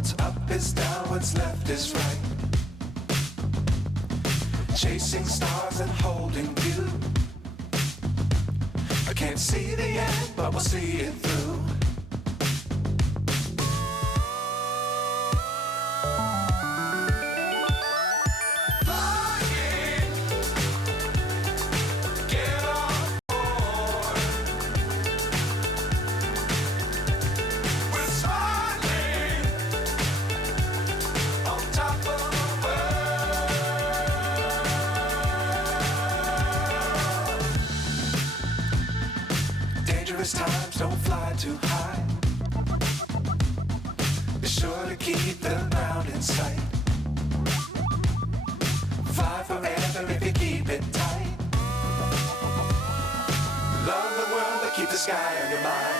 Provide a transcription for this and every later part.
What's up is down, what's left is right. Chasing stars and holding you. I can't see the end, but we'll see it through. Times don't fly too high. Be sure to keep the ground in sight. Fly forever if you keep it tight. Love the world but keep the sky on your mind.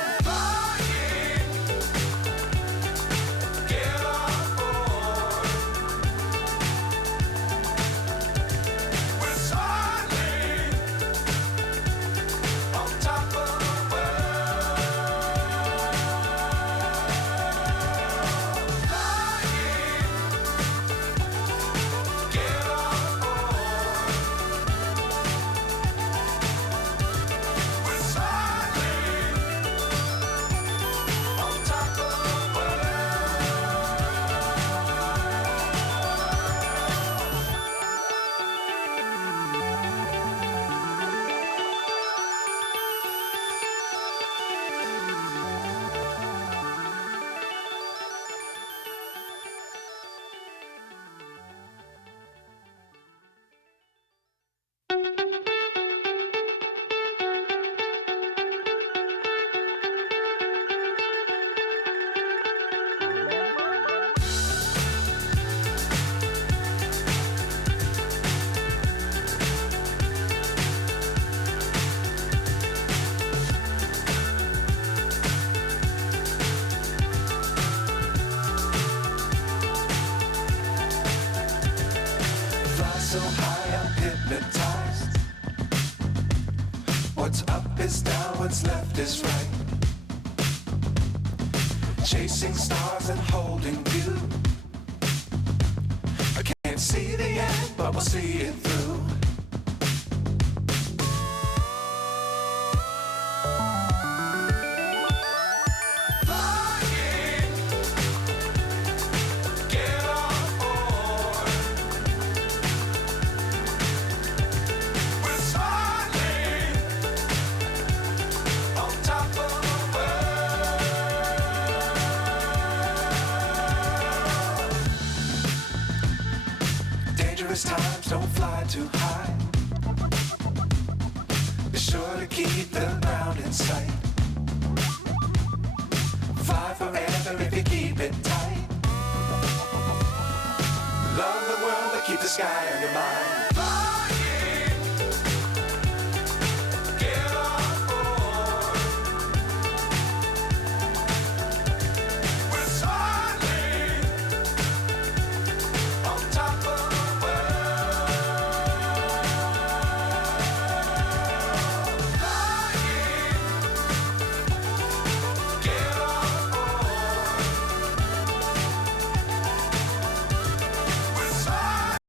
So high I'm hypnotized. What's up is down, what's left is right. Chasing stars and holding you. I can't see the end, but we'll see it through. Times don't fly too high. Be sure to keep the ground in sight. Fly forever if you keep it tight. Love the world but keep the sky on your mind.